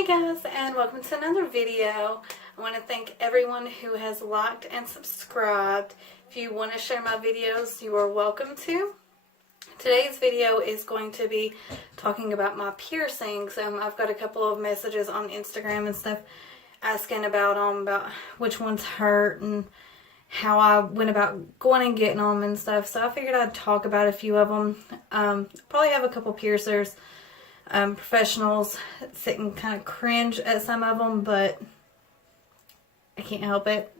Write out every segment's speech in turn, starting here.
Hey guys, and welcome to another video. I want to thank everyone who has liked and subscribed. If you want to share my videos, you are welcome to. Today's video is going to be talking about my piercings. I've got a couple of messages on Instagram and stuff asking about them, about which ones hurt and how I went about going and getting them and stuff. So I figured I'd talk about a few of them. Probably have a couple piercers. Professionals sit and kind of cringe at some of them, but I can't help it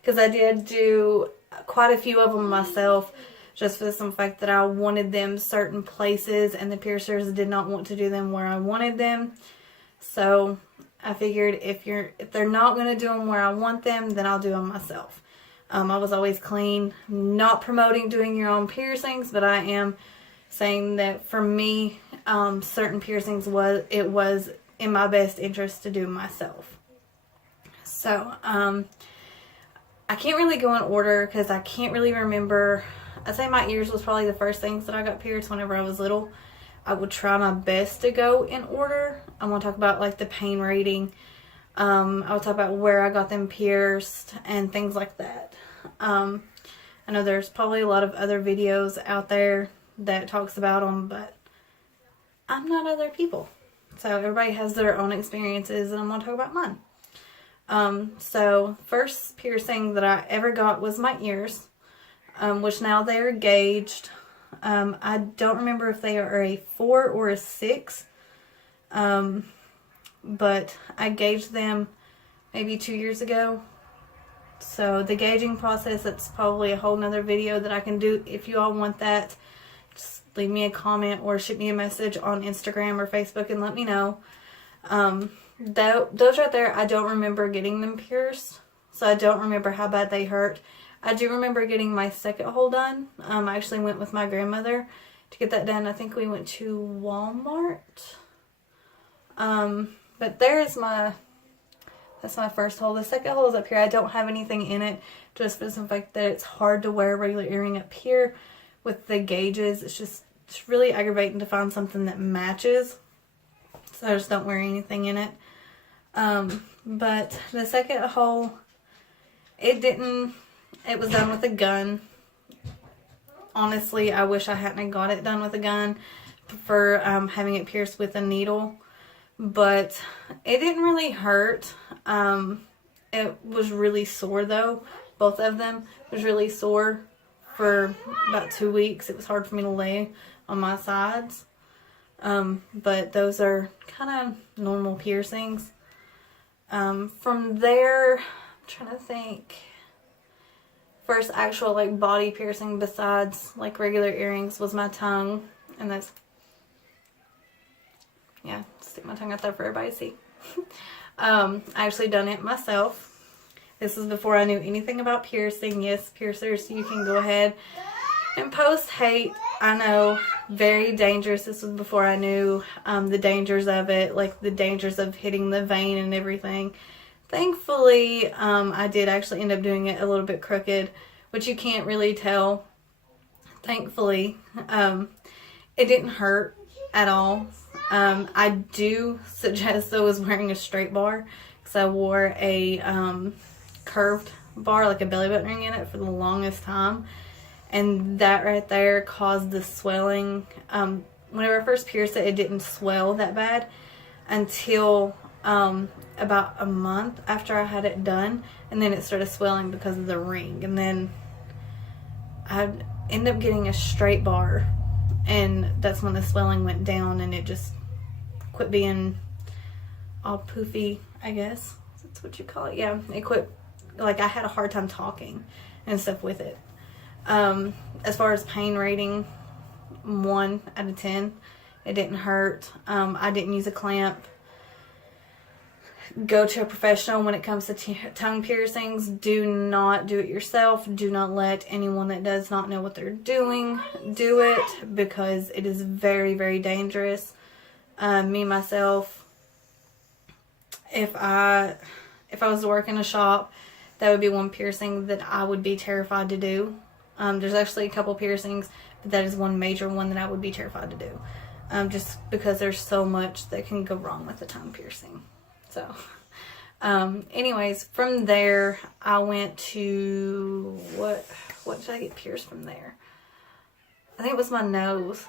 because I did do quite a few of them myself, just for the simple fact that I wanted them certain places and the piercers did not want to do them where I wanted them. So I figured if they're not going to do them where I want them, then I'll do them myself. I was always clean, not promoting doing your own piercings, but I am saying that for me, certain piercings was in my best interest to do myself. So I can't really go in order because I can't really remember. I'd say my ears was probably the first things that I got pierced whenever I was little. I would try my best to go in order. I want to talk about like the pain rating. I will talk about where I got them pierced and things like that. I know there's probably a lot of other videos out there that talks about them, but I'm not other people. So everybody has their own experiences and I'm going to talk about mine. So first piercing that I ever got was my ears, which now they are gauged. I don't remember if they are a 4 or a 6, but I gauged them maybe 2 years ago. So the gauging process, that's probably a whole nother video that I can do. If you all want that, just leave me a comment or shoot me a message on Instagram or Facebook and let me know. Those right there, I don't remember getting them pierced, so I don't remember how bad they hurt. I do remember getting my second hole done. I actually went with my grandmother to get that done. I think we went to Walmart. But that's my first hole. The second hole is up here. I don't have anything in it, just for the fact that it's hard to wear a regular earring up here with the gauges. It's really aggravating to find something that matches, so I just don't wear anything in it. But the second hole, it was done with a gun. Honestly, I wish I hadn't got it done with a gun. I prefer having it pierced with a needle, but it didn't really hurt. It was really sore though. Both of them was really sore for about 2 weeks. It was hard for me to lay on my sides. But those are kind of normal piercings. From there, I'm trying to think. First actual like body piercing besides like regular earrings was my tongue. And that's, yeah, stick my tongue out there for everybody to see. I actually done it myself. This is before I knew anything about piercing. Yes, piercers, you can go ahead and post hate. I know, very dangerous. This was before I knew the dangers of it, like the dangers of hitting the vein and everything. Thankfully, I did actually end up doing it a little bit crooked, which you can't really tell. Thankfully, it didn't hurt at all. I do suggest though is wearing a straight bar, because I wore a curved bar, like a belly button ring in it for the longest time, and that right there caused the swelling. Whenever I first pierced it, it didn't swell that bad until about a month after I had it done, and then it started swelling because of the ring. And then I ended up getting a straight bar, and that's when the swelling went down and it just quit being all poofy, I guess that's what you call it. Yeah, it quit. Like, I had a hard time talking and stuff with it. As far as pain rating, 1 out of 10. It didn't hurt. I didn't use a clamp. Go to a professional when it comes to tongue piercings. Do not do it yourself. Do not let anyone that does not know what they're doing do it, because it is very, very dangerous. Me, myself, if I was to work in a shop, that would be one piercing that I would be terrified to do. There's actually a couple piercings, but that is one major one that I would be terrified to do. just because there's so much that can go wrong with a tongue piercing. So, anyways, from there, I went to, what did I get pierced from there? I think it was my nose.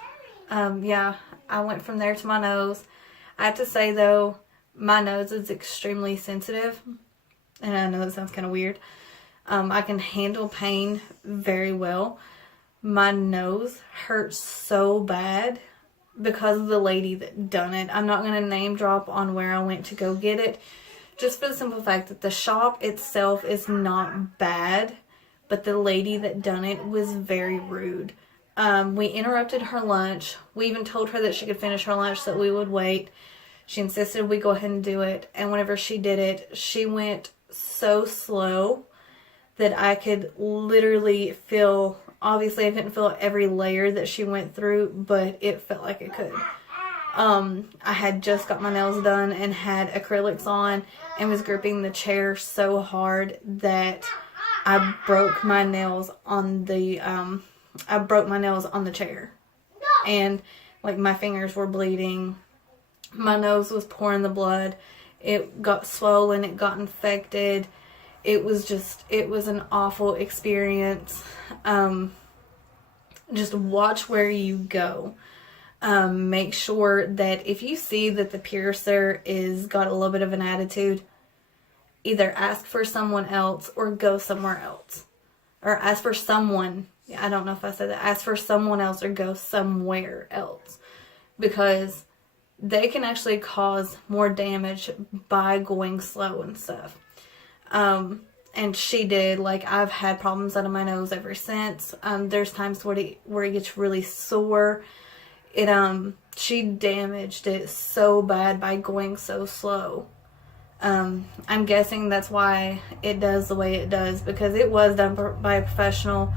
Yeah, I went from there to my nose. I have to say, though, my nose is extremely sensitive. And I know that sounds kind of weird. I can handle pain very well. My nose hurts so bad because of the lady that done it. I'm not going to name drop on where I went to go get it, just for the simple fact that the shop itself is not bad, but the lady that done it was very rude. We interrupted her lunch. We even told her that she could finish her lunch, that we would wait. She insisted we go ahead and do it, and whenever she did it, she went so slow that I could literally feel, obviously I couldn't feel every layer that she went through, but it felt like it could. I had just got my nails done and had acrylics on and was gripping the chair so hard that I broke my nails on the chair. And like my fingers were bleeding. My nose was pouring the blood. It got swollen, it got infected. It was an awful experience. Just watch where you go. Make sure that if you see that the piercer is got a little bit of an attitude, either ask for someone else or go somewhere else. Or ask for someone. I don't know if I said that. Ask for someone else or go somewhere else. Because they can actually cause more damage by going slow and stuff. And she did. Like, I've had problems out of my nose ever since. There's times where it gets really sore. She damaged it so bad by going so slow. I'm guessing that's why it does the way it does, because it was done by a professional.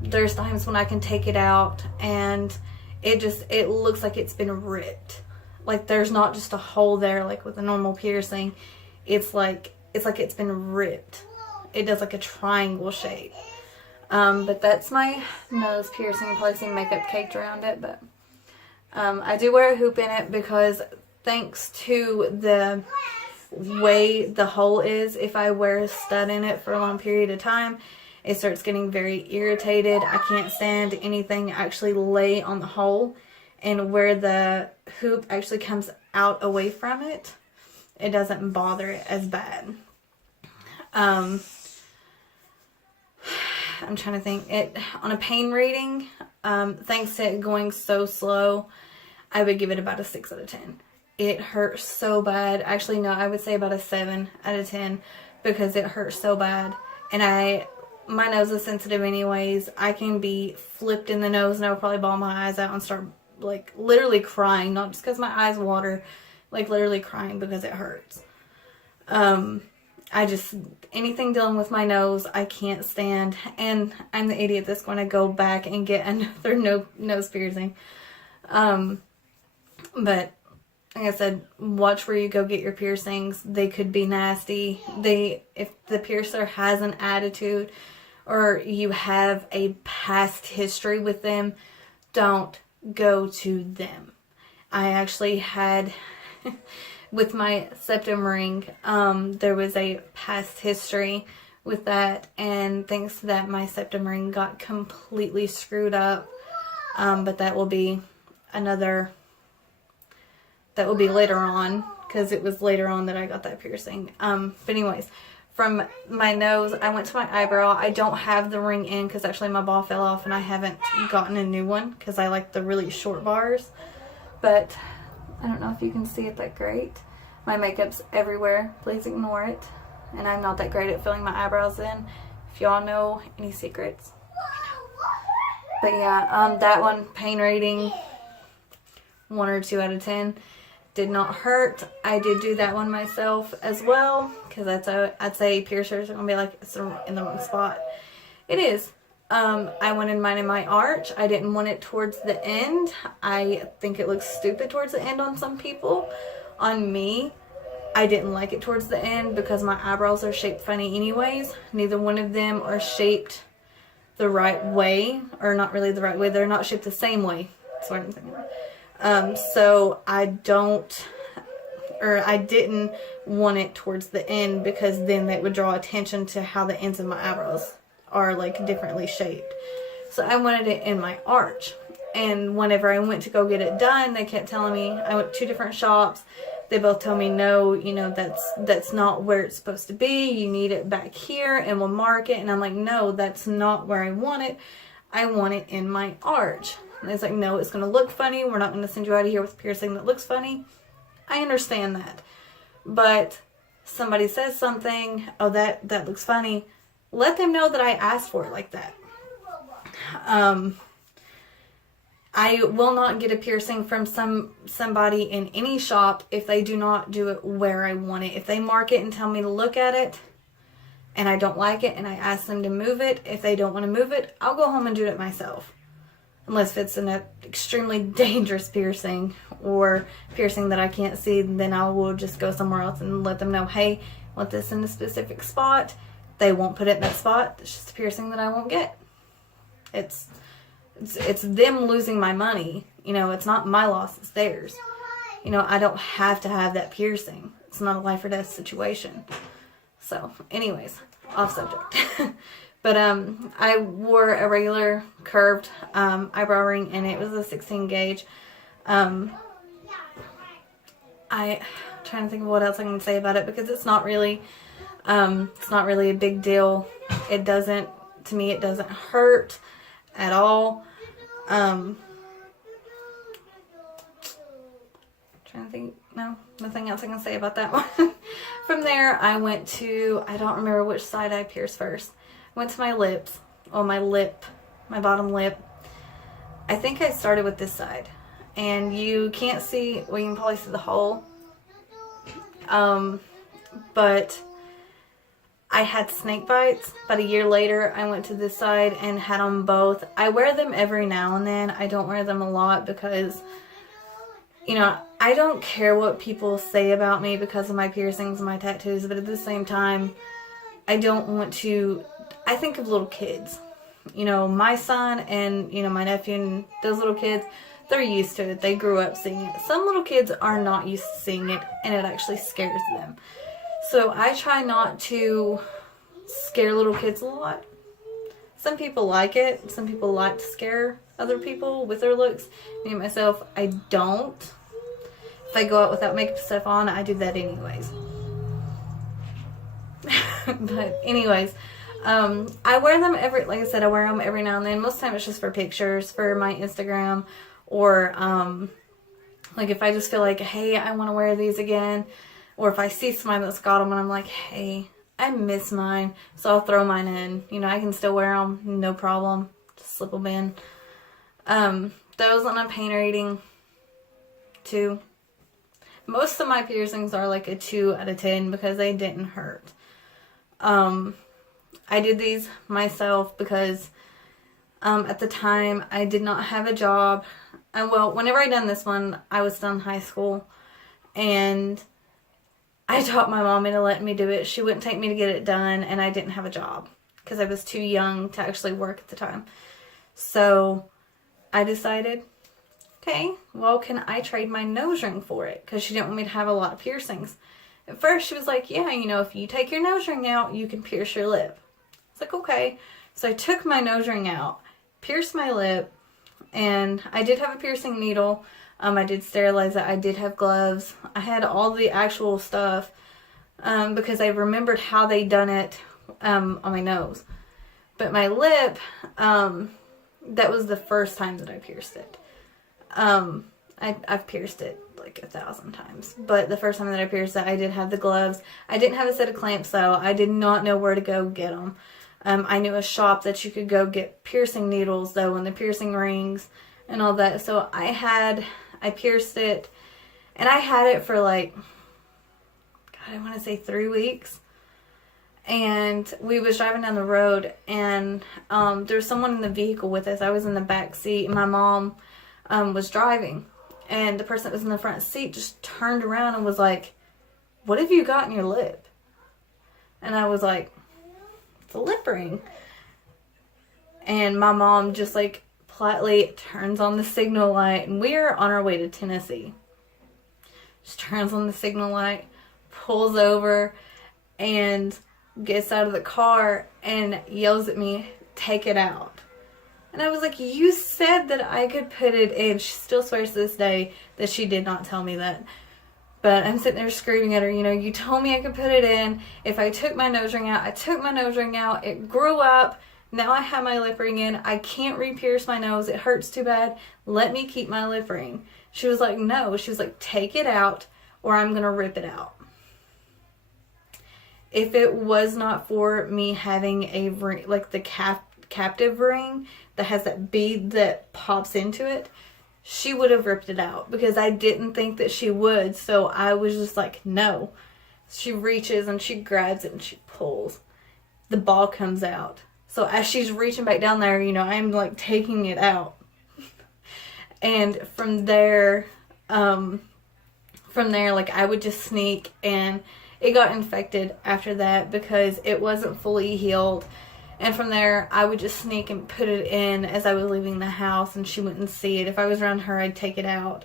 There's times when I can take it out and it looks like it's been ripped. Like, there's not just a hole there like with a normal piercing. It's like it's been ripped. It does like a triangle shape. But that's my nose piercing. I'm probably seeing makeup caked around it, but I do wear a hoop in it because thanks to the way the hole is, if I wear a stud in it for a long period of time, it starts getting very irritated. I can't stand anything actually lay on the hole, and where the hoop actually comes out away from it, it doesn't bother it as bad. I'm trying to think. On a pain rating, thanks to it going so slow, I would give it about a 6 out of 10. It hurt so bad. Actually, no, I would say about a 7 out of 10 because it hurt so bad. And my nose is sensitive anyways. I can be flipped in the nose and I would probably bawl my eyes out and start like literally crying. Not just because my eyes water, like literally crying because it hurts. Anything dealing with my nose, I can't stand. And I'm the idiot that's going to go back and get another nose piercing. But like I said, watch where you go get your piercings. They could be nasty. If the piercer has an attitude or you have a past history with them, don't go to them. I actually had... with my septum ring, there was a past history with that, and thanks to that, my septum ring got completely screwed up. But that will be later on, because it was later on that I got that piercing. But anyways, from my nose, I went to my eyebrow. I don't have the ring in, because actually my ball fell off, and I haven't gotten a new one, because I like the really short bars. But I don't know if you can see it that great. My makeup's everywhere. Please ignore it. And I'm not that great at filling my eyebrows in. If y'all know any secrets. But yeah, that one, pain rating, 1 or 2 out of 10. Did not hurt. I did do that one myself as well. Because I'd say piercers are going to be like, it's in the wrong spot. It is. I wanted mine in my arch. I didn't want it towards the end. I think it looks stupid towards the end on some people. On me, I didn't like it towards the end because my eyebrows are shaped funny anyways. Neither one of them are shaped the right way, or not really the right way. They're not shaped the same way. That's what I'm thinking. So I didn't want it towards the end, because then that would draw attention to how the ends of my eyebrows are like differently shaped. So I wanted it in my arch. And whenever I went to go get it done, they kept telling me, I went to 2 different shops. They both told me, no, you know, that's not where it's supposed to be. You need it back here, and we'll mark it. And I'm like, no, that's not where I want it. I want it in my arch. And it's like, no, it's going to look funny. We're not going to send you out of here with a piercing that looks funny. I understand that. But somebody says something, oh, that looks funny. Let them know that I asked for it like that. I will not get a piercing from somebody in any shop if they do not do it where I want it. If they mark it and tell me to look at it and I don't like it and I ask them to move it, if they don't want to move it, I'll go home and do it myself. Unless it's an extremely dangerous piercing or piercing that I can't see, then I will just go somewhere else and let them know, hey, I want this in a specific spot. They won't put it in that spot. It's just a piercing that I won't get. It's them losing my money. You know, it's not my loss, it's theirs. You know, I don't have to have that piercing. It's not a life or death situation. So, anyways, off subject. But I wore a regular curved eyebrow ring, and it was a 16 gauge. I'm trying to think of what else I can say about it, because it's not really a big deal. To me, it doesn't hurt at all. Trying to think, no, nothing else I can say about that one. From there, I went to, I don't remember which side I pierced first. I went to my lips, my bottom lip. I think I started with this side, and you can't see, well, you can probably see the hole. But I had snake bites. About a year later, I went to this side and had them both. I wear them every now and then. I don't wear them a lot because, you know, I don't care what people say about me because of my piercings and my tattoos, but at the same time, I don't want to, I think of little kids. You know, my son and, you know, my nephew and those little kids, they're used to it. They grew up seeing it. Some little kids are not used to seeing it, and it actually scares them. So I try not to scare little kids a lot. Some people like it. Some people like to scare other people with their looks. Me myself, I don't. If I go out without makeup stuff on, I do that anyways. But anyways, I wear them like I said, I wear them every now and then. Most of the time it's just for pictures, for my Instagram, or like if I just feel like, hey, I want to wear these again. Or if I see somebody that's got them and I'm like, hey, I miss mine, so I'll throw mine in. You know, I can still wear them, no problem. Just slip them in. Those on a paint rating, 2. Most of my piercings are like a 2 out of 10 because they didn't hurt. I did these myself because at the time I did not have a job. Well, whenever I done this one, I was still in high school, and I taught my mom into letting me do it. She wouldn't take me to get it done, and I didn't have a job because I was too young to actually work at the time. So I decided, okay, well, can I trade my nose ring for it? Because she didn't want me to have a lot of piercings. At first, she was like, yeah, you know, if you take your nose ring out, you can pierce your lip. I was like, okay. So I took my nose ring out, pierced my lip, and I did have a piercing needle. I did sterilize it. I did have gloves. I had all the actual stuff because I remembered how they done it on my nose. But my lip, that was the first time that I pierced it. I've pierced it like 1,000 times. But the first time that I pierced it, I did have the gloves. I didn't have a set of clamps though. I did not know where to go get them. I knew a shop that you could go get piercing needles though, and the piercing rings and all that. So I pierced it, and I had it for like, God, I want to say 3 weeks. And we was driving down the road, and there was someone in the vehicle with us. I was in the back seat, and my mom was driving, and the person that was in the front seat just turned around and was like, what have you got in your lip? And I was like, it's a lip ring. And my mom just like politely turns on the signal light, and we're on our way to Tennessee. She turns on the signal light, pulls over, and gets out of the car and yells at me, "Take it out." And I was like, you said that I could put it in. She still swears to this day that she did not tell me that. But I'm sitting there screaming at her, you told me I could put it in. If I took my nose ring out, I took my nose ring out. It grew up. Now I have my lip ring in. I can't re-pierce my nose. It hurts too bad. Let me keep my lip ring. She was like, no. She was like, take it out or I'm going to rip it out. If it was not for me having a ring, like the captive ring that has that bead that pops into it, she would have ripped it out because I didn't think that she would. So I was just like, no. She reaches and she grabs it and she pulls. The ball comes out. So as she's reaching back down there, I'm like taking it out. And from there, like I would just sneak, and it got infected after that because it wasn't fully healed. And from there, I would just sneak and put it in as I was leaving the house, and she wouldn't see it. If I was around her, I'd take it out.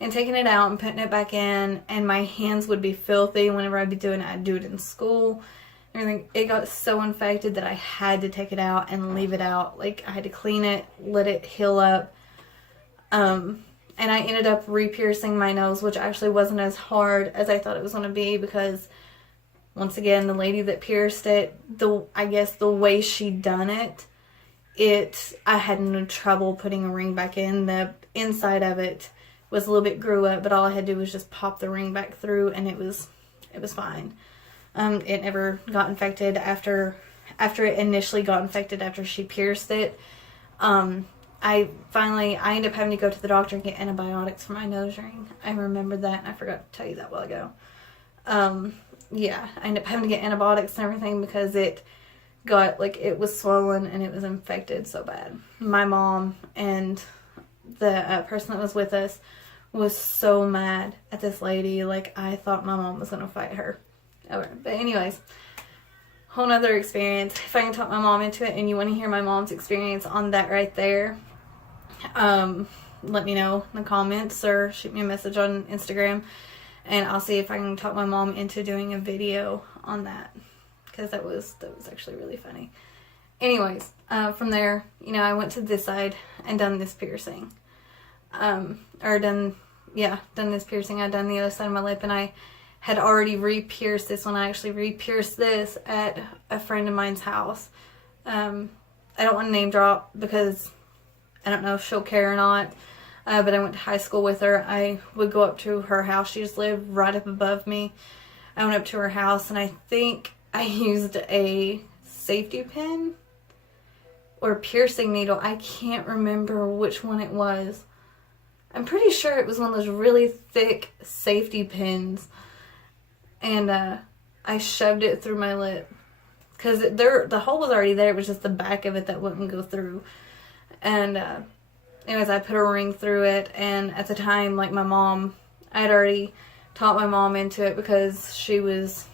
And taking it out and putting it back in, and my hands would be filthy whenever I'd be doing it. I'd do it in school. Everything. It got so infected that I had to take it out and leave it out. Like, I had to clean it, let it heal up. And I ended up re-piercing my nose, which actually wasn't as hard as I thought it was going to be because, once again, the lady that pierced it, I guess the way she done it, I had no trouble putting a ring back in. The inside of it was a little bit grew up, but all I had to do was just pop the ring back through, and it was fine. It never got infected after it initially got infected after she pierced it. I ended up having to go to the doctor and get antibiotics for my nose ring. I remember that, and I forgot to tell you that a while ago. Yeah, I ended up having to get antibiotics and everything because it was swollen and it was infected so bad. My mom and the person that was with us was so mad at this lady. Like, I thought my mom was going to fight her. Okay. But anyways, whole nother experience. If I can talk my mom into it and you want to hear my mom's experience on that right there, let me know in the comments or shoot me a message on Instagram, and I'll see if I can talk my mom into doing a video on that, because that was actually really funny. Anyways, from there, I went to this side and done this piercing. Done this piercing. I'd done the other side of my lip, and I had already re-pierced this one. I actually re-pierced this at a friend of mine's house. I don't want to name drop because I don't know if she'll care or not. But I went to high school with her. I would go up to her house. She just lived right up above me. I went up to her house, and I think I used a safety pin or piercing needle. I can't remember which one it was. I'm pretty sure it was one of those really thick safety pins. And I shoved it through my lip. Because the hole was already there. It was just the back of it that wouldn't go through. And anyways, I put a ring through it. And at the time, like my mom, I had already taught my mom into it because she was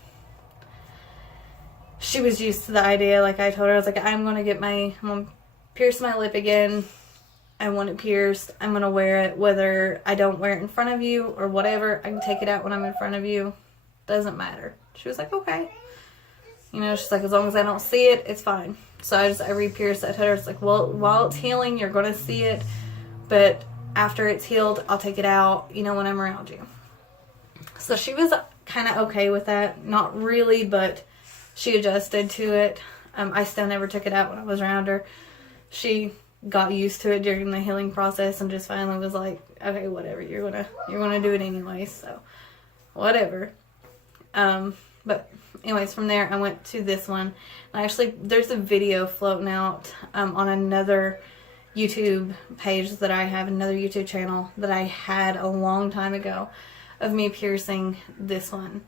used to the idea. Like, I told her, I was like, I'm going to pierce my lip again. I want it pierced. I'm going to wear it whether I don't wear it in front of you or whatever. I can take it out when I'm in front of you. Doesn't matter. She was like, okay. She's like, as long as I don't see it, it's fine. So I re-pierced it. I told her, it's like, well, while it's healing, you're going to see it. But after it's healed, I'll take it out, when I'm around you. So she was kind of okay with that. Not really, but she adjusted to it. I still never took it out when I was around her. She got used to it during the healing process and just finally was like, okay, whatever, you're gonna do it anyway, so whatever. But anyways, from there I went to this one. Actually, there's a video floating out on another YouTube page that I have, another YouTube channel that I had a long time ago of me piercing this one.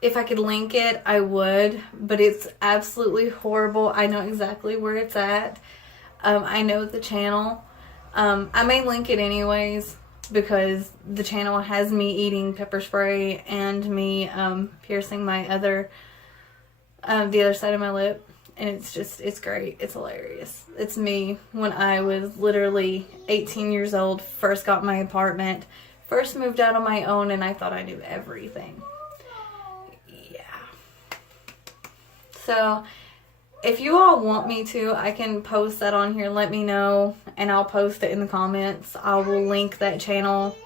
If I could link it, I would, but it's absolutely horrible. I know exactly where it's at. I know the channel. I may link it anyways because the channel has me eating pepper spray and me piercing my the other side of my lip. And it's great. It's hilarious. It's me when I was literally 18 years old, first got my apartment, first moved out on my own, and I thought I knew everything. Yeah. So, if you all want me to, I can post that on here. Let me know, and I'll post it in the comments. I will link that channel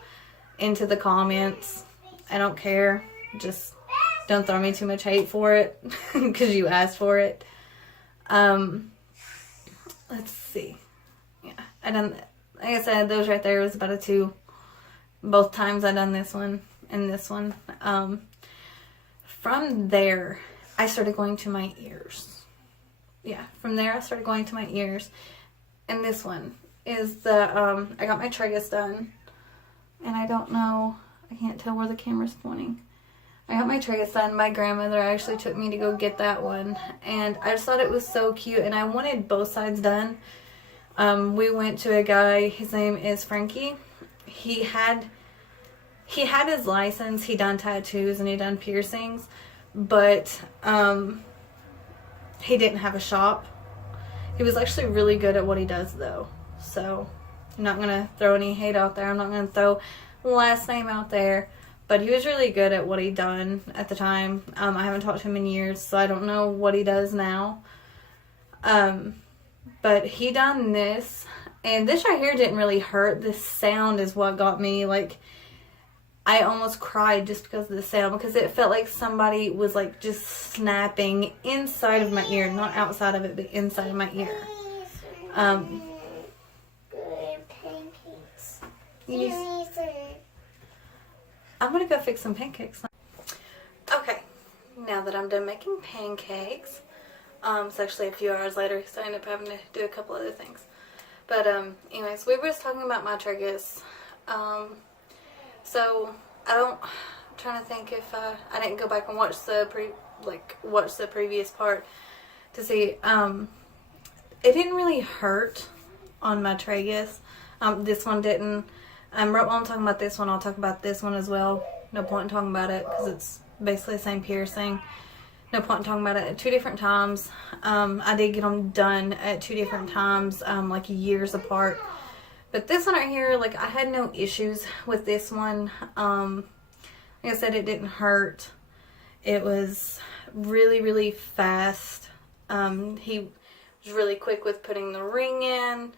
into the comments. I don't care. Just don't throw me too much hate for it, because you asked for it. Let's see. Yeah, I done, like I said, those right there was about a 2. Both times I done this one and this one. From there, I started going to my ears. Yeah, from there I started going to my ears. And this one is the, I got my tragus done. And I don't know, I can't tell where the camera's pointing. I got my tragus done. My grandmother actually took me to go get that one. And I just thought it was so cute. And I wanted both sides done. We went to a guy, his name is Frankie. He had his license. He done tattoos and he done piercings. But he didn't have a shop. He was actually really good at what he does though. So I'm not going to throw any hate out there. I'm not going to throw last name out there. But he was really good at what he done at the time. I haven't talked to him in years, so I don't know what he does now. But he done this. And this right here didn't really hurt. This sound is what got me, like, I almost cried just because of the sound. Because it felt like somebody was, like, just snapping inside of my ear. Not outside of it, but inside of my ear. I'm going to go fix some pancakes. Okay, now that I'm done making pancakes, it's actually a few hours later, so I ended up having to do a couple other things. But, anyways, we were just talking about my tragus. So, I'm trying to think if, I didn't go back and watch the previous part to see, it didn't really hurt on my tragus. This one didn't. Right while I'm talking about this one, I'll talk about this one as well. No point in talking about it because it's basically the same piercing. No point in talking about it at 2 different times. I did get them done at 2 different times, like years apart. But this one right here, like, I had no issues with this one. Like I said, it didn't hurt. It was really, really fast. He was really quick with putting the ring in.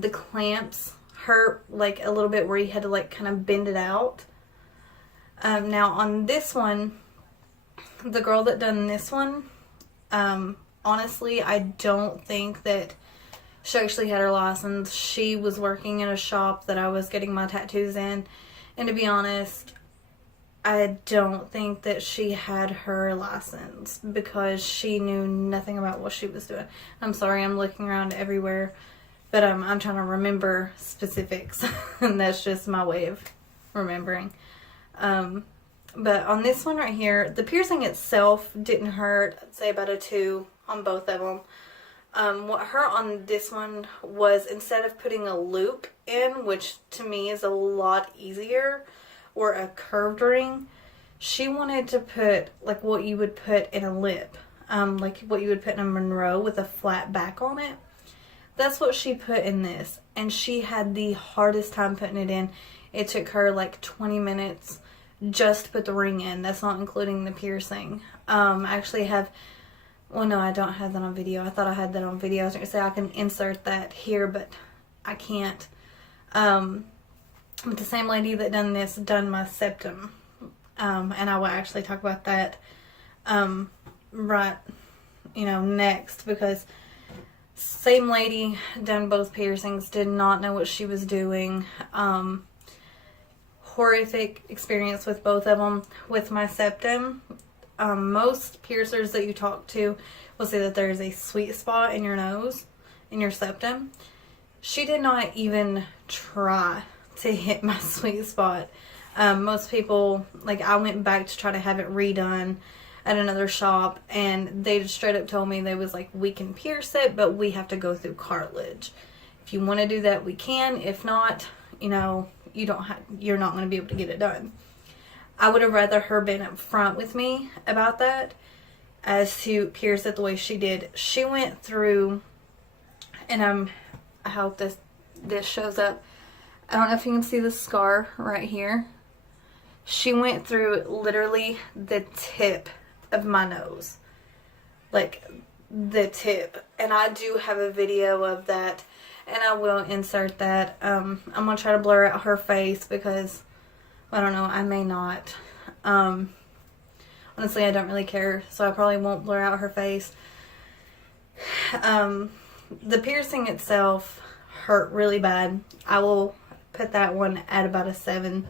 The clamps hurt like a little bit where you had to like kind of bend it out. Now on this one, the girl that done this one, honestly, I don't think that she actually had her license. She was working in a shop that I was getting my tattoos in, and to be honest, I don't think that she had her license because she knew nothing about what she was doing. I'm sorry, I'm looking around everywhere. But I'm trying to remember specifics, and that's just my way of remembering. But on this one right here, the piercing itself didn't hurt. I'd say about a 2 on both of them. What hurt on this one was instead of putting a loop in, which to me is a lot easier, or a curved ring, she wanted to put like what you would put in a lip. Like what you would put in a Monroe with a flat back on it. That's what she put in this, and she had the hardest time putting it in. It took her like 20 minutes just to put the ring in. That's not including the piercing. I actually have, well no, I don't have that on video. I thought I had that on video. I was going to say I can insert that here, but I can't. But the same lady that done this done my septum, and I will actually talk about that right, next, because same lady done both piercings, did not know what she was doing. Horrific experience with both of them. With my septum, most piercers that you talk to will say that there is a sweet spot in your nose, in your septum. She did not even try to hit my sweet spot. Most people, like, I went back to try to have it redone at another shop, and they just straight up told me, they was like, we can pierce it, but we have to go through cartilage. If you want to do that, we can. If not, you're not going to be able to get it done. I would have rather her been up front with me about that as to pierce it the way she did. She went through, and I hope this shows up. I don't know if you can see the scar right here. She went through literally the tip of my nose. Like, the tip. And I do have a video of that, and I will insert that. I'm going to try to blur out her face because, I don't know, I may not. Honestly, I don't really care, so I probably won't blur out her face. The piercing itself hurt really bad. I will put that one at about a 7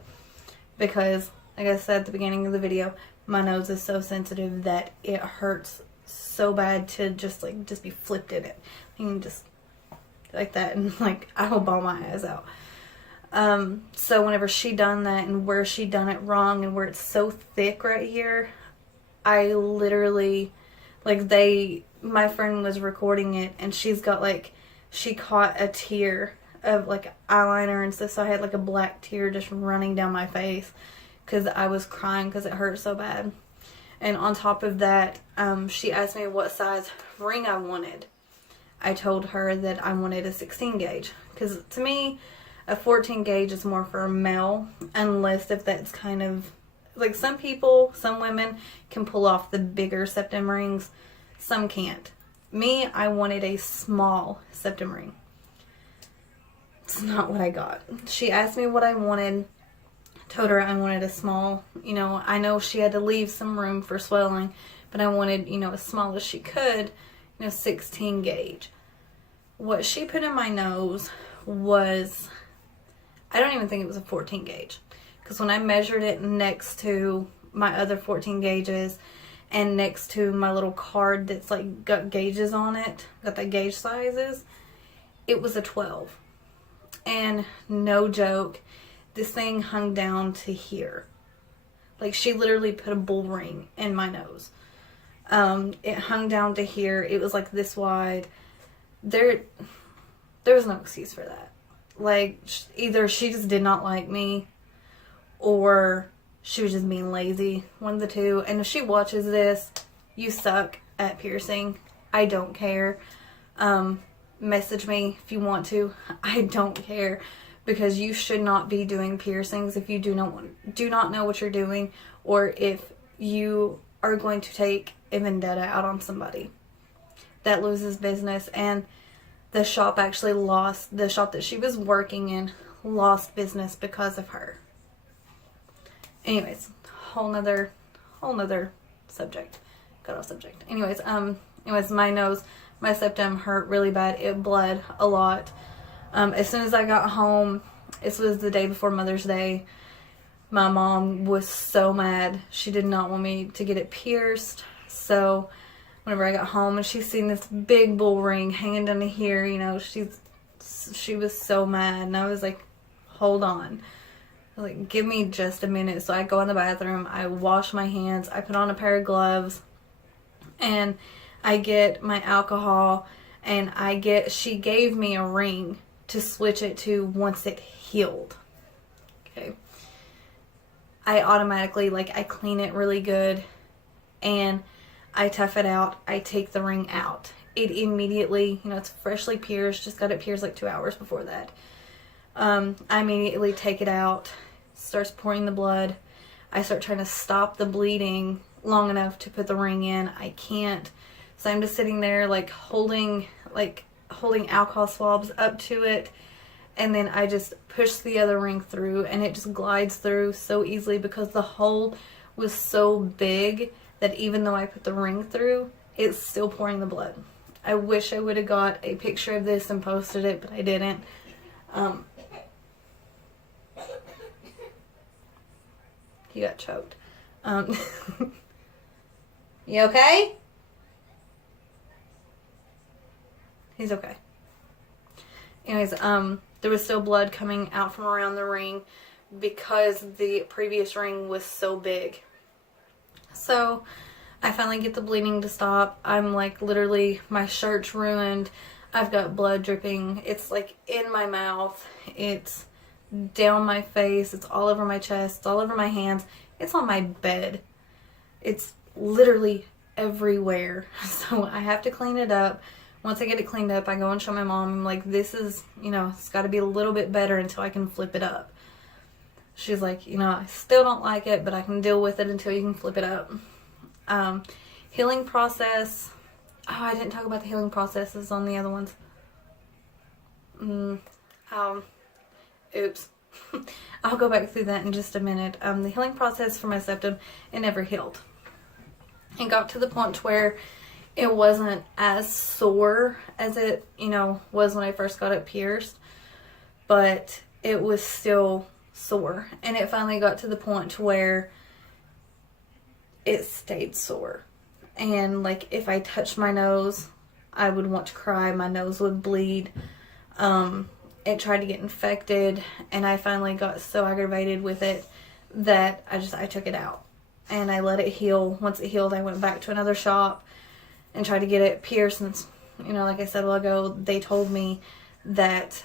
because, like I said at the beginning of the video, my nose is so sensitive that it hurts so bad to just be flipped in it. You can just like that, and like I will bawl my eyes out. So whenever she done that and where she done it wrong and where it's so thick right here, I literally, my friend was recording it, and she's got she caught a tear of eyeliner and stuff, so I had a black tear just running down my face because I was crying because it hurt so bad. And on top of that, she asked me what size ring I wanted. I told her that I wanted a 16 gauge because to me, a 14 gauge is more for a male, unless if that's kind of some women can pull off the bigger septum rings, some can't. Me, I wanted a small septum ring. It's not what I got. She asked me what I wanted, told her I wanted a small, I know she had to leave some room for swelling, but I wanted, as small as she could, 16 gauge. What she put in my nose was, I don't even think it was a 14 gauge. Because when I measured it next to my other 14 gauges and next to my little card that's got gauges on it, got the gauge sizes, it was a 12. And no joke, this thing hung down to here. She literally put a bull ring in my nose. It hung down to here. It was this wide. There was no excuse for that. Either she just did not like me, or she was just being lazy. One of the two. And if she watches this, you suck at piercing. I don't care. Message me if you want to. I don't care. Because you should not be doing piercings if you do not know what you're doing, or if you are going to take a vendetta out on somebody. That loses business. And the shop the shop that she was working in lost business because of her. Anyways, whole nother subject. Got off subject. Anyways, my nose, my septum hurt really bad. It bled a lot. As soon as I got home, this was the day before Mother's Day, my mom was so mad. She did not want me to get it pierced. So whenever I got home and she's seen this big bull ring hanging down to here, she was so mad. And I was like, hold on. I was like, give me just a minute. So I go in the bathroom, I wash my hands, I put on a pair of gloves, and I get my alcohol, and she gave me a ring to switch it to once it healed. Okay. I automatically, I clean it really good, and I tough it out. I take the ring out. It immediately, it's freshly pierced, just got it pierced 2 hours before that. I immediately take it out, starts pouring the blood. I start trying to stop the bleeding long enough to put the ring in. I can't. So I'm just sitting there holding alcohol swabs up to it, and then I just push the other ring through, and it just glides through so easily because the hole was so big that even though I put the ring through, it's still pouring the blood. I wish I would have got a picture of this and posted it, but I didn't. He got choked. You okay? He's okay. Anyways, there was still blood coming out from around the ring because the previous ring was so big. So I finally get the bleeding to stop. I'm literally, my shirt's ruined. I've got blood dripping. It's in my mouth. It's down my face. It's all over my chest. It's all over my hands. It's on my bed. It's literally everywhere. So I have to clean it up. Once I get it cleaned up, I go and show my mom, I'm like, this is, it's got to be a little bit better until I can flip it up. She's like, I still don't like it, but I can deal with it until you can flip it up. Healing process. Oh, I didn't talk about the healing processes on the other ones. Oops. I'll go back through that in just a minute. The healing process for my septum, it never healed. It got to the point where it wasn't as sore as it, was when I first got it pierced, but it was still sore. And it finally got to the point where it stayed sore. And like if I touched my nose, I would want to cry. My nose would bleed. It tried to get infected, and I finally got so aggravated with it that I took it out and I let it heal. Once it healed, I went back to another shop and tried to get it pierced. And like I said a while ago, they told me that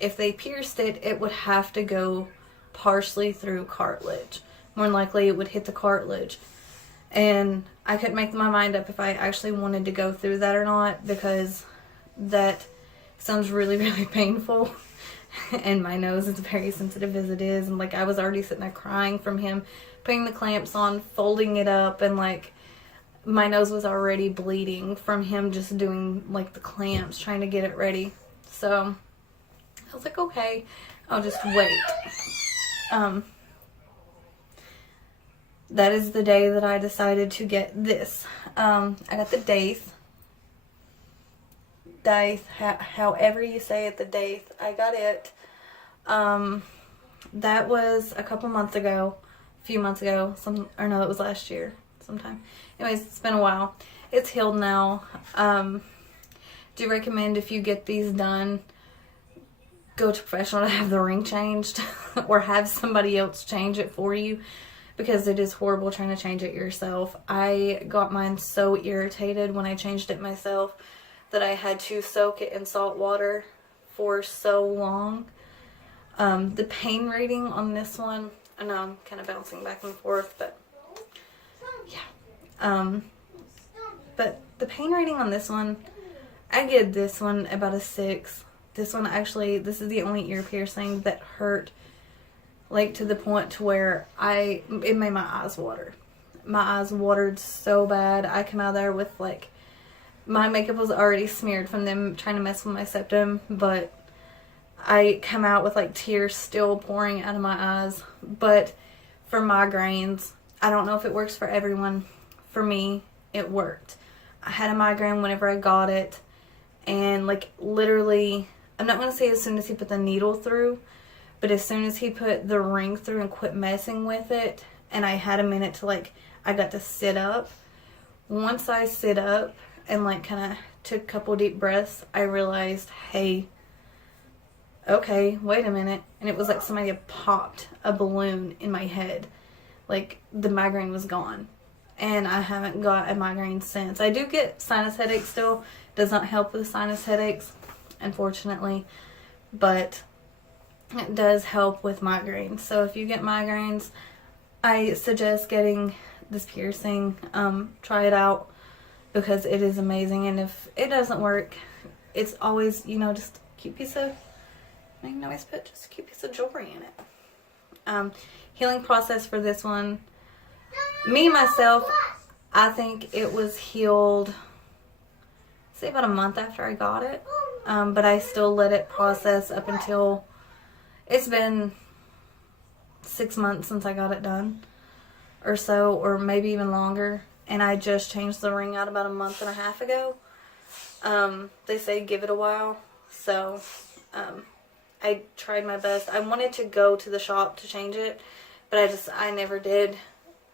if they pierced it, it would have to go partially through cartilage. More than likely, it would hit the cartilage. And I couldn't make my mind up if I actually wanted to go through that or not, because that sounds really, really painful. And my nose is very sensitive as it is. And like I was already sitting there crying from him putting the clamps on, folding it up, and like my nose was already bleeding from him just doing like the clamps, trying to get it ready. So I was like, okay, I'll just wait. That is the day that I decided to get this. I got the Daith, however you say it, the Daith. I got it. That was a few months ago. It was last year sometime. Anyways, it's been a while. It's healed now. Do recommend if you get these done, go to a professional to have the ring changed or have somebody else change it for you, because it is horrible trying to change it yourself. I got mine so irritated when I changed it myself that I had to soak it in salt water for so long. The pain rating on this one, I know I'm kind of bouncing back and forth, but yeah. But the pain rating on this one, I give this one about a 6. This one actually, this is the only ear piercing that hurt, like to the point to where it made my eyes water. My eyes watered so bad. I come out of there with like, my makeup was already smeared from them trying to mess with my septum, but I come out with like tears still pouring out of my eyes. But for migraines, I don't know if it works for everyone. For me, it worked. I had a migraine whenever I got it, and like literally, I'm not going to say as soon as he put the needle through, but as soon as he put the ring through and quit messing with it, and I had a minute to like, I got to sit up. Once I sit up and like kind of took a couple deep breaths, I realized, hey, okay, wait a minute. And it was like somebody had popped a balloon in my head. Like the migraine was gone. And I haven't got a migraine since. I do get sinus headaches still. Does not help with sinus headaches, unfortunately. But it does help with migraines. So if you get migraines, I suggest getting this piercing. Try it out, because it is amazing. And if it doesn't work, it's always, just a cute piece of, I can always put just a cute piece of jewelry in it. Healing process for this one, me myself, I think it was healed, say about a month after I got it. But I still let it process up until, it's been 6 months since I got it done or so, or maybe even longer. And I just changed the ring out about a month and a half ago. They say give it a while. So I tried my best. I wanted to go to the shop to change it, but I never did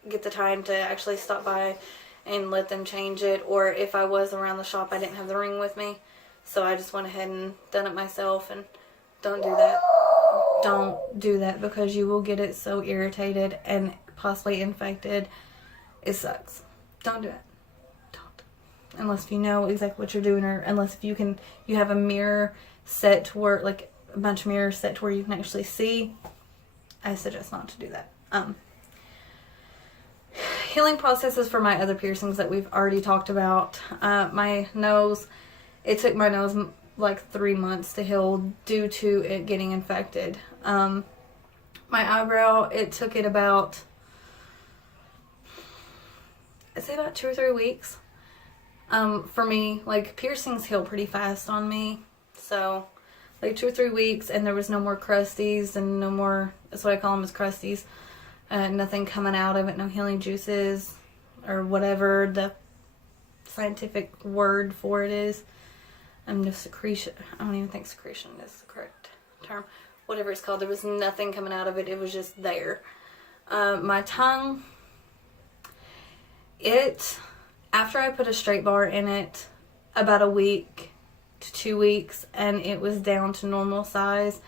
get the time to actually stop by and let them change it. Or if I was around the shop, I didn't have the ring with me. So I just went ahead and done it myself. And don't do that. Don't do that, because you will get it so irritated and possibly infected. It sucks. Don't do it. Don't. Unless you know exactly what you're doing, or unless if you have a mirror set to where, like a bunch of mirrors set to where you can actually see. I suggest not to do that. healing processes for my other piercings that we've already talked about. My nose, it took my nose like 3 months to heal due to it getting infected. My eyebrow, it took it about, I'd say about 2 or 3 weeks. For me, like, piercings heal pretty fast on me. So, like 2 or 3 weeks, and there was no more crusties and no more, that's what I call them, is crusties. Nothing coming out of it, no healing juices, or whatever the scientific word for it is. No secretion. I don't even think secretion is the correct term. Whatever it's called, there was nothing coming out of it. It was just there. My tongue, after I put a straight bar in it, about a week to 2 weeks, and it was down to normal size,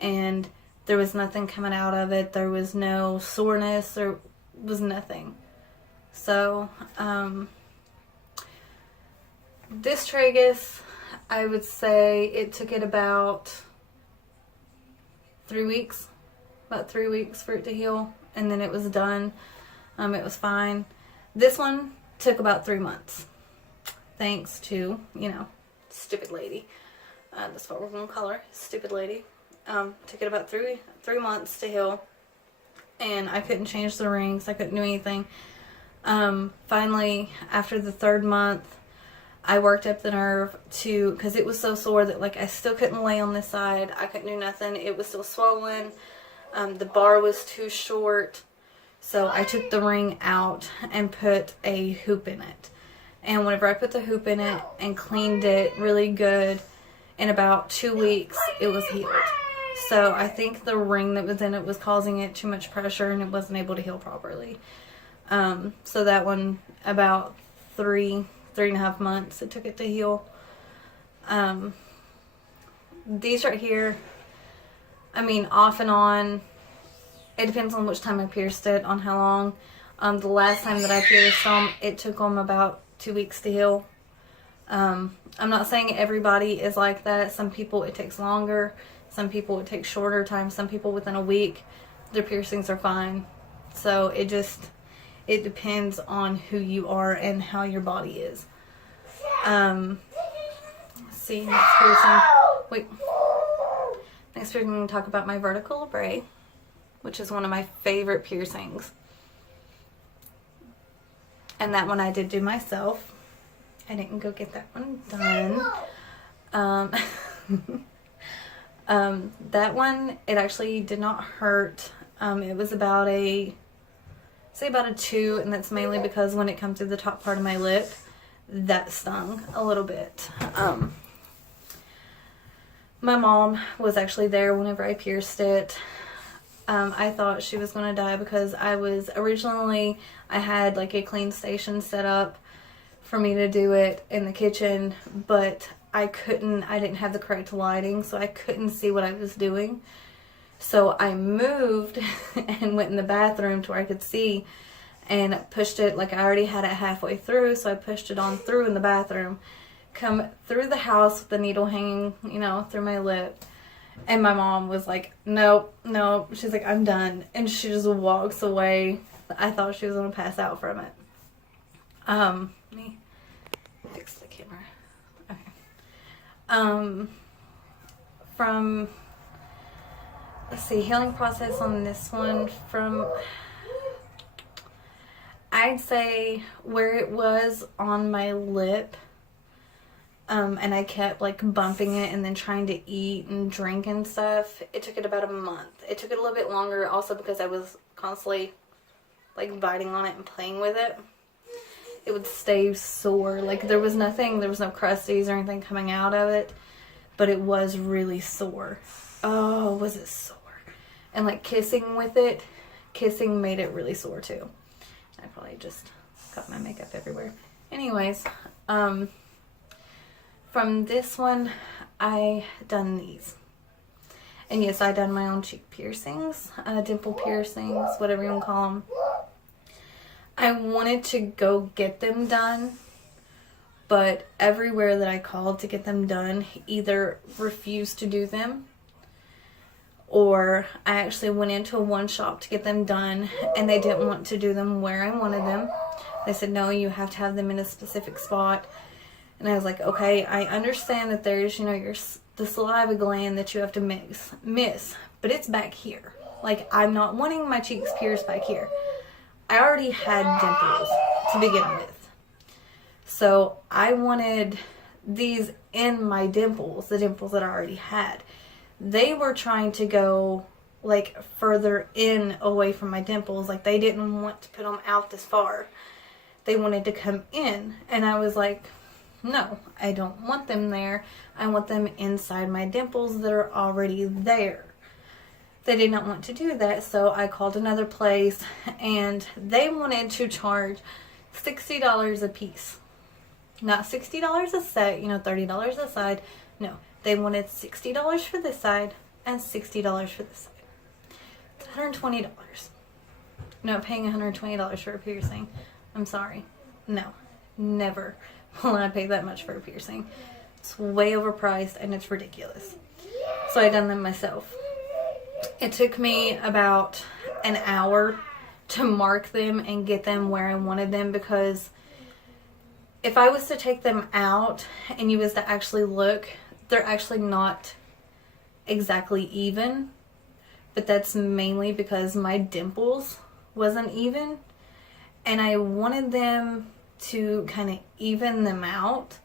and there was nothing coming out of it. There was no soreness. There was nothing. So, this tragus, I would say it took it about 3 weeks. About 3 weeks for it to heal. And then it was done. It was fine. This one took about 3 months. Thanks to, stupid lady. That's what we're going to call her. Stupid lady. Took it about three months to heal, and I couldn't change the rings. I couldn't do anything. Finally, after the 3rd month, I worked up the nerve because it was so sore that, like, I still couldn't lay on this side. I couldn't do nothing. It was still swollen. The bar was too short, so I took the ring out and put a hoop in it. And whenever I put the hoop in it and cleaned it really good, in about 2 weeks, it was healed. So I think the ring that was in it was causing it too much pressure, and it wasn't able to heal properly. So that one, about 3.5 months it took it to heal. These right here, I mean, off and on, it depends on which time I pierced it, on how long. The last time that I pierced them, it took them about 2 weeks to heal. I'm not saying everybody is like that. Some people it takes longer. Some people it takes shorter time. Some people within a week, their piercings are fine. So it depends on who you are and how your body is. Let's see, next piercing. Next piercing, I'm going to talk about my vertical labret, which is one of my favorite piercings. And that one I did do myself. I didn't go get that one done. That one, it actually did not hurt. It was about a 2, and that's mainly because when it comes through the top part of my lip, that stung a little bit. My mom was actually there whenever I pierced it. I thought she was going to die because I had like a clean station set up for me to do it in the kitchen, but I didn't have the correct lighting, so I couldn't see what I was doing. So I moved and went in the bathroom to where I could see, and pushed it, like I already had it halfway through, so I pushed it on through in the bathroom, come through the house with the needle hanging, through my lip. And my mom was like, nope. She's like, I'm done. And she just walks away. I thought she was going to pass out from it. Let me fix the camera. Okay. Let's see, healing process on this one I'd say where it was on my lip, and I kept like bumping it and then trying to eat and drink and stuff. It took it about a month. It took it a little bit longer also because I was constantly like biting on it and playing with it. It would stay sore. Like there was no crusties or anything coming out of it, but it was really sore. Oh, was it sore? And like kissing made it really sore too. I probably just got my makeup everywhere. Anyways, from this one, I done these. And yes, I done my own cheek piercings, dimple piercings, whatever you want to call them. I wanted to go get them done, but everywhere that I called to get them done either refused to do them, Or I actually went into one shop to get them done and they didn't want to do them where I wanted them. They said, no, you have to have them in a specific spot. And I was like, okay, I understand that there's, the saliva gland that you have to miss, but it's back here. Like, I'm not wanting my cheeks pierced back here. I already had dimples to begin with. So I wanted these in my dimples, the dimples that I already had. They were trying to go like further in away from my dimples. Like, they didn't want to put them out this far. They wanted to come in. And I was like, no, I don't want them there. I want them inside my dimples that are already there. They did not want to do that, so I called another place and they wanted to charge $60 a piece. Not $60 a set, $30 a side. No, they wanted $60 for this side and $60 for this side. It's $120. I'm not paying $120 for a piercing. I'm sorry. No, never will I pay that much for a piercing. It's way overpriced and it's ridiculous. So I done them myself. It took me about an hour to mark them and get them where I wanted them, because if I was to take them out and you was to actually look, they're actually not exactly even, but that's mainly because my dimples wasn't even, and I wanted them to kind of even them out,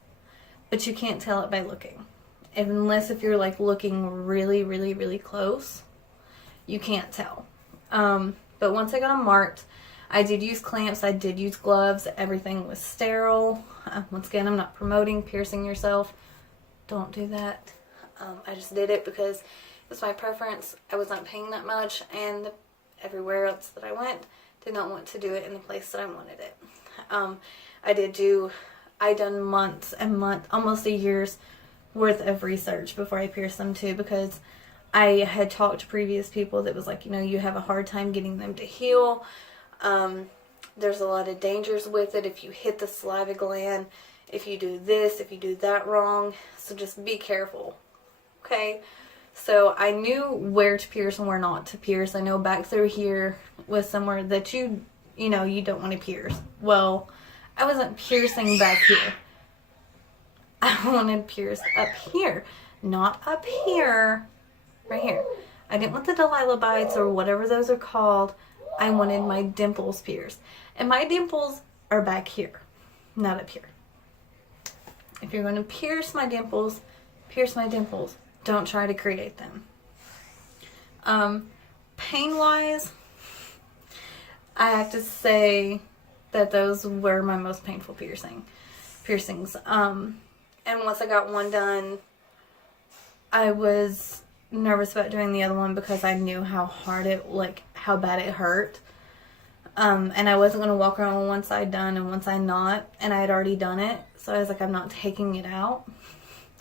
but you can't tell it by looking. Unless if you're like looking really, really, really close, you can't tell. But once I got them marked, I did use clamps, I did use gloves, everything was sterile. Once again, I'm not promoting piercing yourself. Don't do that. I just did it because it was my preference. I was not paying that much, and everywhere else that I went did not want to do it in the place that I wanted it. I done months and months, almost a year's worth of research before I pierced them too, because I had talked to previous people that was like, you have a hard time getting them to heal. There's a lot of dangers with it if you hit the saliva gland, if you do this, if you do that wrong. So just be careful. Okay? So I knew where to pierce and where not to pierce. I know back through here was somewhere that you don't want to pierce. Well, I wasn't piercing back here. I wanted pierced up here, not up here. Right here. I didn't want the Delilah bites or whatever those are called. I wanted my dimples pierced. And my dimples are back here, not up here. If you're going to pierce my dimples, pierce my dimples. Don't try to create them. Pain-wise, I have to say that those were my most painful piercings. And once I got one done, I was nervous about doing the other one because I knew how bad it hurt. And I wasn't going to walk around with one side done and one side not, and I had already done it, so I was like, I'm not taking it out.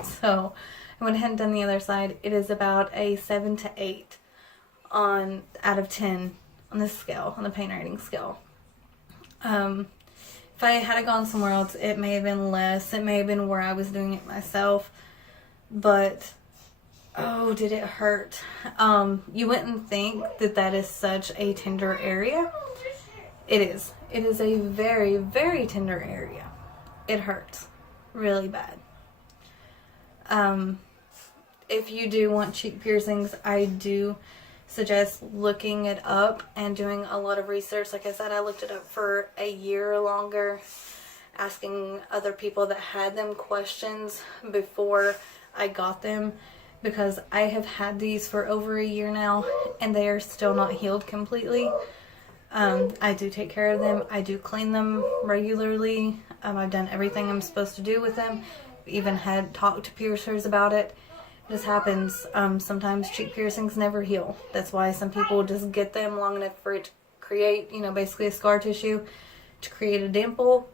So I went ahead and done the other side. It is about a 7 to 8 out of 10 on this scale, on the pain rating scale. If I had gone somewhere else, it may have been less. It may have been where I was doing it myself, but oh, did it hurt. You wouldn't think that is such a tender area. It is. It is a very, very tender area. It hurts really bad. If you do want cheek piercings, I do suggest looking it up and doing a lot of research. Like I said, I looked it up for a year or longer, asking other people that had them questions before I got them, because I have had these for over a year now and they are still not healed completely. I do take care of them. I do clean them regularly. I've done everything I'm supposed to do with them. Even had talked to piercers about it. This happens. Sometimes cheek piercings never heal. That's why some people just get them long enough for it to create, basically a scar tissue to create a dimple,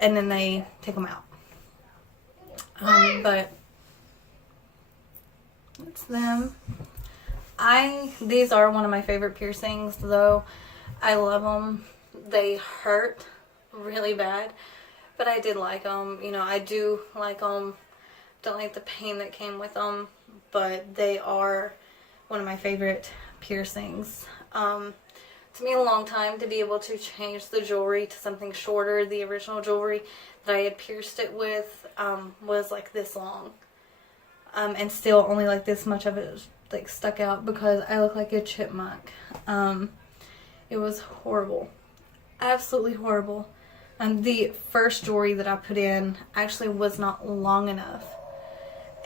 and then they take them out. But that's them. These are one of my favorite piercings, though. I love them. They hurt really bad, but I did like them. I do like them. Don't like the pain that came with them, but they are one of my favorite piercings. It took me a long time to be able to change the jewelry to something shorter. The original jewelry that I had pierced it with was like this long. And still only like this much of it like stuck out because I look like a chipmunk. It was horrible. Absolutely horrible. The first jewelry that I put in actually was not long enough.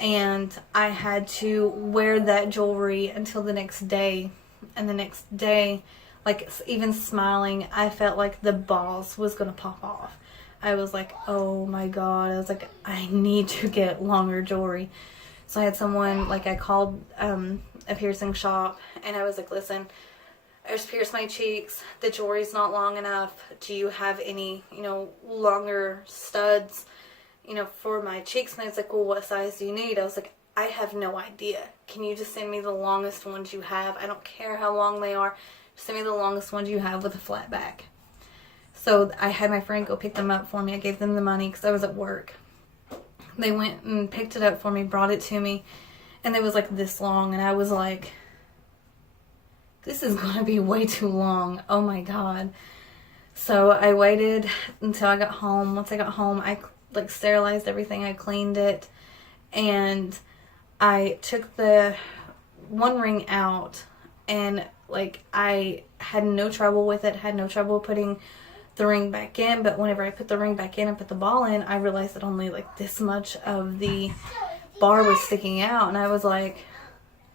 And I had to wear that jewelry until the next day. And the next day, like even smiling, I felt like the balls was going to pop off. I was like, oh my God. I was like, I need to get longer jewelry. So I had someone, like I called a piercing shop and I was like, listen, I just pierced my cheeks. The jewelry's not long enough. Do you have any, longer studs, for my cheeks? And I was like, well, what size do you need? I was like, I have no idea. Can you just send me the longest ones you have? I don't care how long they are. Just send me the longest ones you have with a flat back. So I had my friend go pick them up for me. I gave them the money because I was at work. They went and picked it up for me, brought it to me, and it was like this long. And I was like, this is going to be way too long. Oh my God. So I waited until I got home. Once I got home, I like sterilized everything. I cleaned it. And I took the one ring out and like I had no trouble with it, had no trouble putting the ring back in, but whenever I put the ring back in and put the ball in, I realized that only like this much of the bar was sticking out, and I was like,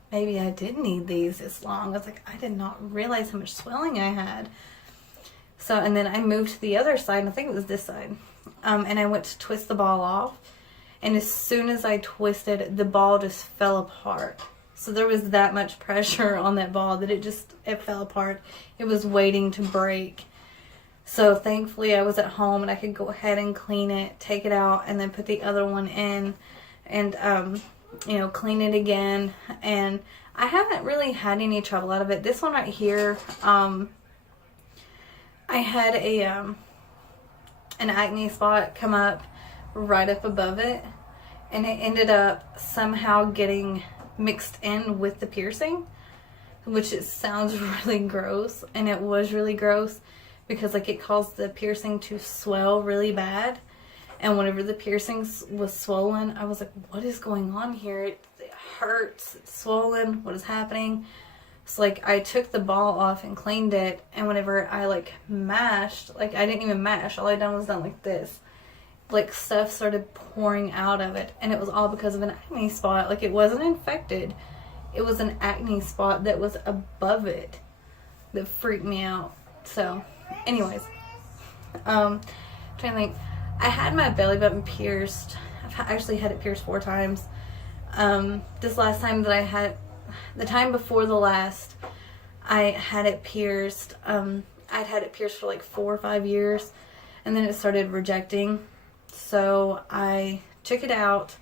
maybe I did need these this long. I was like, I did not realize how much swelling I had. So, and then I moved to the other side, and I think it was this side, and I went to twist the ball off, and as soon as I twisted, the ball just fell apart. So there was that much pressure on that ball that it fell apart. It was waiting to break. So thankfully I was at home and I could go ahead and clean it, take it out, and then put the other one in and, clean it again. And I haven't really had any trouble out of it. This one right here, I had an acne spot come up right up above it, and it ended up somehow getting mixed in with the piercing, which it sounds really gross, and it was really gross because like it caused the piercing to swell really bad. And whenever the piercing was swollen, I was like, what is going on here? It hurts, it's swollen, what is happening? So like I took the ball off and cleaned it, and whenever I like mashed, like I didn't even mash, all I done was done like this, like stuff started pouring out of it, and it was all because of an acne spot. Like it wasn't infected, it was an acne spot that was above it that freaked me out. So anyways, trying to think, I had my belly button pierced. I've actually had it pierced 4 times. This last time that I had, the time before the last, I had it pierced. I'd had it pierced for like 4 or 5 years, and then it started rejecting. So I took it out,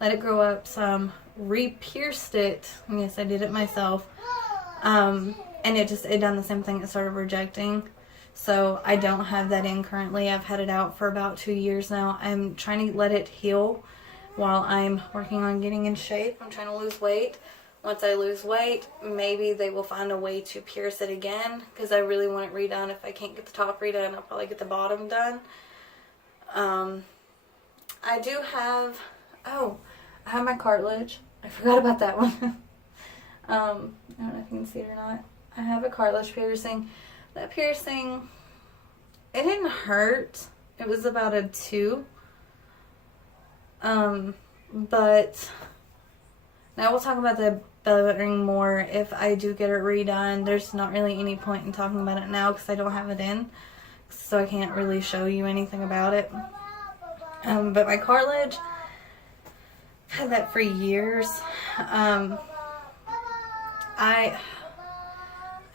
let it grow up some, re-pierced it. Yes, I did it myself. And it done the same thing. It started rejecting. So I don't have that in currently. I've had it out for about 2 years now. I'm trying to let it heal while I'm working on getting in shape. I'm trying to lose weight. Once I lose weight, maybe they will find a way to pierce it again, because I really want it redone. If I can't get the top redone, I'll probably get the bottom done. I do have, I have my cartilage. I forgot about that one. I don't know if you can see it or not. I have a cartilage piercing. That piercing, it didn't hurt. It was about a 2. But now we'll talk about the belly button ring more if I do get it redone. There's not really any point in talking about it now because I don't have it in, so I can't really show you anything about it. But my cartilage, I've had that for years.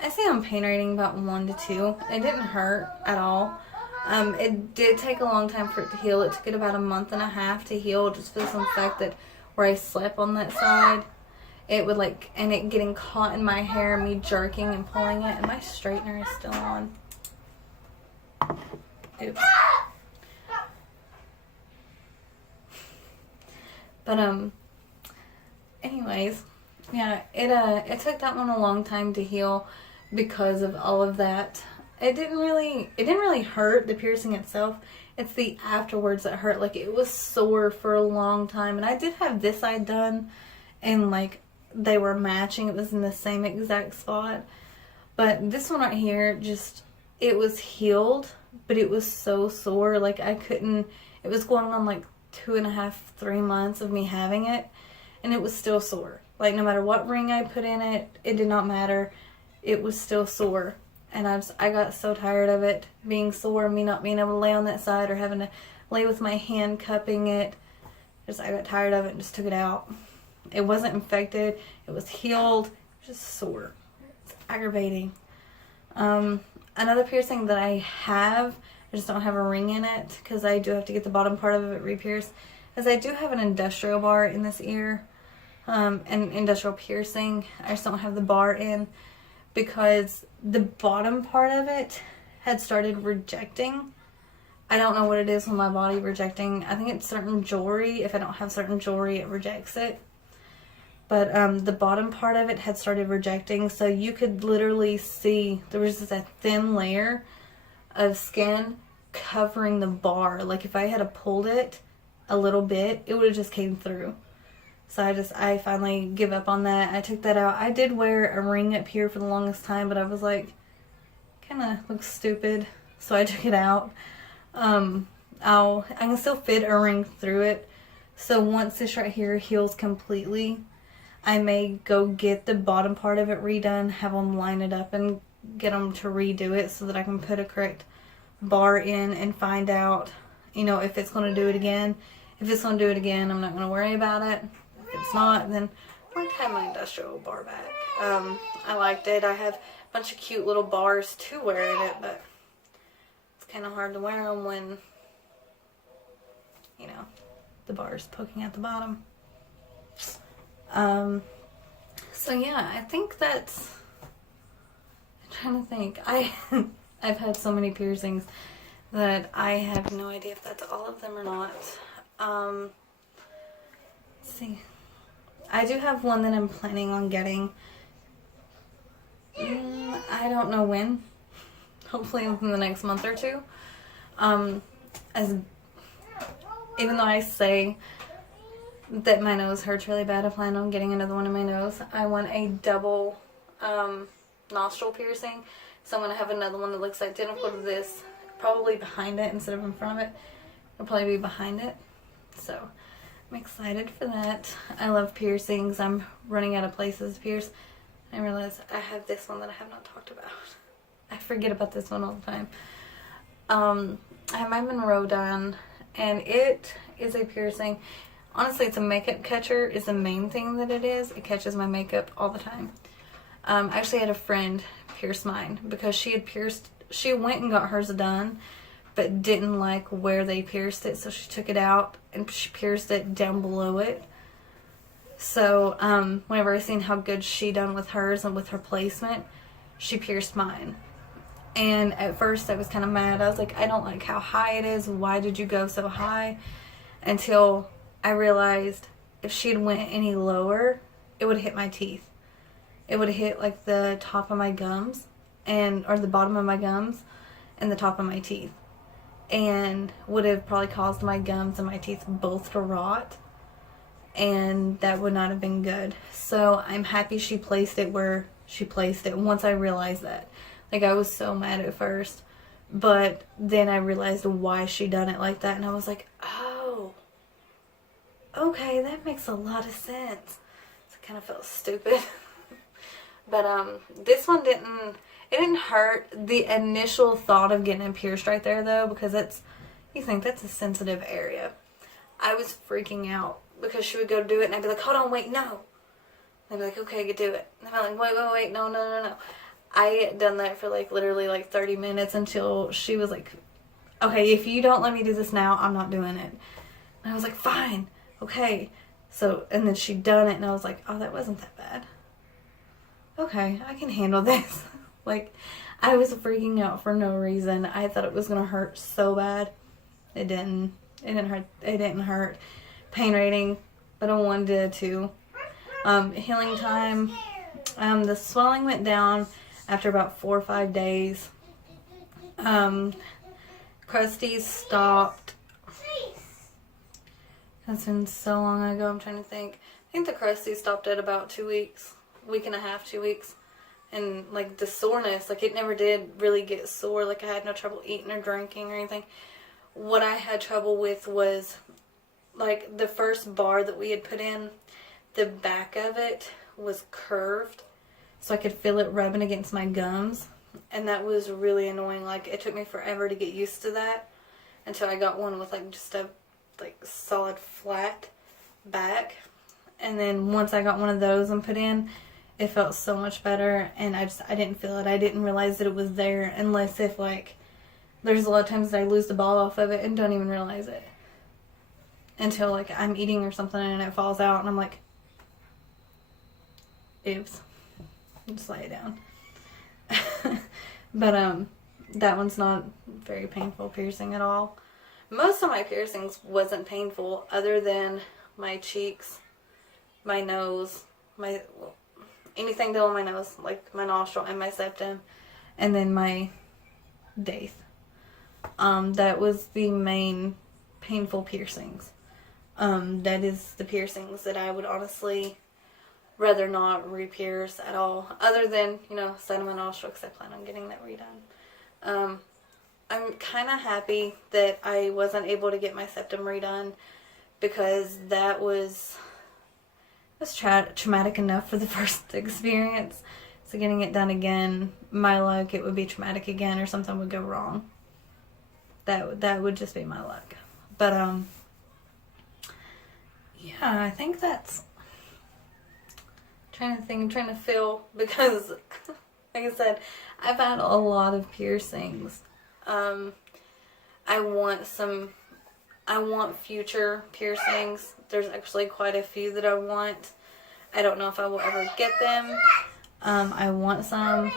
I say I'm pain rating about 1 to 2. It didn't hurt at all. It did take a long time for it to heal. It took it about 1.5 months to heal, just for the fact that where I slept on that side, it would like, and it getting caught in my hair, me jerking and pulling it, and my straightener is still on. Oops. But anyways, Yeah, it took that one a long time to heal because of all of that. It didn't really hurt, the piercing itself. It's the afterwards that hurt. Like, it was sore for a long time. And I did have this side done, and like they were matching. It was in the same exact spot. But this one right here, just, it was healed, but it was so sore. Like, I couldn't, it was going on like 2.5, 3 months of me having it, and it was still sore. Like, no matter what ring I put in it, it did not matter. It was still sore. And I got so tired of it being sore, me not being able to lay on that side or having to lay with my hand cupping it. I got tired of it and just took it out. It wasn't infected. It was healed. It was just sore. It's aggravating. Another piercing that I have, I just don't have a ring in it because I do have to get the bottom part of it re-pierced, is I do have an industrial bar in this ear. An industrial piercing. I just don't have the bar in because the bottom part of it had started rejecting. I don't know what it is with my body rejecting. I think it's certain jewelry. If I don't have certain jewelry, it rejects it. But the bottom part of it had started rejecting, so you could literally see there was just a thin layer of skin covering the bar. Like, if I had pulled it a little bit, it would have just came through. So I finally give up on that. I took that out. I did wear a ring up here for the longest time, but I was like, kind of looks stupid. So I took it out. I can still fit a ring through it. So once this right here heals completely, I may go get the bottom part of it redone, have them line it up and get them to redo it so that I can put a correct bar in and find out, if it's going to do it again. If it's going to do it again, I'm not going to worry about it. If it's not, then I'm going to have my industrial bar back. I liked it. I have a bunch of cute little bars to wear in it, but it's kind of hard to wear them when, the bar's poking at the bottom. So yeah, I think that's, I'm trying to think. I've had so many piercings that I have no idea if that's all of them or not. Let's see. I do have one that I'm planning on getting. I don't know when. Hopefully within the next month or two. Even though I say that my nose hurts really bad, I plan on getting another one in my nose. I want a double nostril piercing. So I'm going to have another one that looks identical to this. Probably behind it instead of in front of it. It'll probably be behind it. So I'm excited for that. I love piercings. I'm running out of places to pierce. I realize I have this one that I have not talked about. I forget about this one all the time. I have my Monroe done, and it is a piercing. Honestly, it's a makeup catcher is the main thing that it is. It catches my makeup all the time. I actually had a friend pierce mine because she went and got hers done, but didn't like where they pierced it, so she took it out and she pierced it down below it. So whenever I seen how good she done with hers and with her placement, she pierced mine. And at first I was kind of mad. I was like, I don't like how high it is. Why did you go so high? Until I realized if she'd went any lower, it would have hit my teeth. It would have hit like the top of my gums or the bottom of my gums and the top of my teeth, and would have probably caused my gums and my teeth both to rot, and that would not have been good. So I'm happy she placed it where she placed it once I realized that. Like, I was so mad at first, but then I realized why she done it like that, and I was like, oh, okay, that makes a lot of sense. So I kind of felt stupid. But this one didn't hurt. The initial thought of getting it pierced right there, though, because you think that's a sensitive area. I was freaking out because she would go do it, and I'd be like, hold on, wait, no. And I'd be like, okay, I could do it. And I'd be like, wait, no. I done that for like literally like 30 minutes until she was like, okay, if you don't let me do this now, I'm not doing it. And I was like, fine, okay. So, and then she done it, and I was like, oh, that wasn't that bad. Okay, I can handle this. Like, I was freaking out for no reason. I thought it was going to hurt so bad. It didn't. It didn't hurt. Pain rating, but a 1 to a 2. Healing time. The swelling went down after about 4 or 5 days. Crusties stopped. That's been so long ago. I'm trying to think. I think the crusties stopped at about 2 weeks, week and a half, 2 weeks. And like the soreness, like it never did really get sore. Like I had no trouble eating or drinking or anything. What I had trouble with was like the first bar that we had put in, the back of it was curved, so I could feel it rubbing against my gums, and that was really annoying. Like it took me forever to get used to that until I got one with like just a like solid flat back. And then once I got one of those and put in, it felt so much better, and I didn't feel it. I didn't realize that it was there unless if like there's a lot of times that I lose the ball off of it and don't even realize it until like I'm eating or something and it falls out and I'm like, oops, just lay it down. But that one's not very painful piercing at all. Most of my piercings wasn't painful other than my cheeks, my nose, anything below my nose, like my nostril and my septum, and then my daith. That was the main painful piercings. That is the piercings that I would honestly rather not re-pierce at all, other than, side of my nostril, because I plan on getting that redone. I'm kind of happy that I wasn't able to get my septum redone, because that was traumatic enough for the first experience. So getting it done again, my luck, it would be traumatic again or something would go wrong. That would just be my luck. But yeah, I think that's, I'm trying to feel, because like I said, I've had a lot of piercings. I want future piercings. There's actually quite a few that I want. I don't know if I will ever get them. I want some.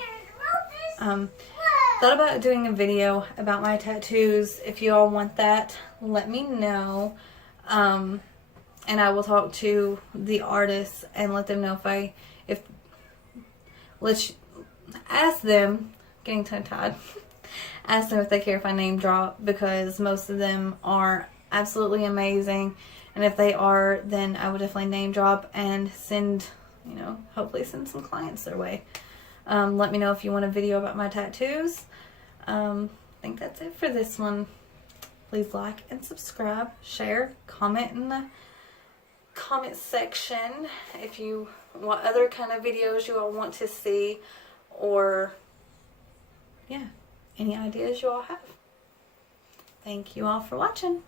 Thought about doing a video about my tattoos. If you all want that, let me know. And I will talk to the artists and let them know ask them, getting tongue-tied, ask them if they care if I name drop, because most of them are absolutely amazing, and if they are, then I would definitely name drop and send, hopefully send some clients their way. Let me know if you want a video about my tattoos. I think that's it for this one. Please like and subscribe, share, comment in the comment section if you want other kind of videos you all want to see, or yeah, any ideas you all have. Thank you all for watching.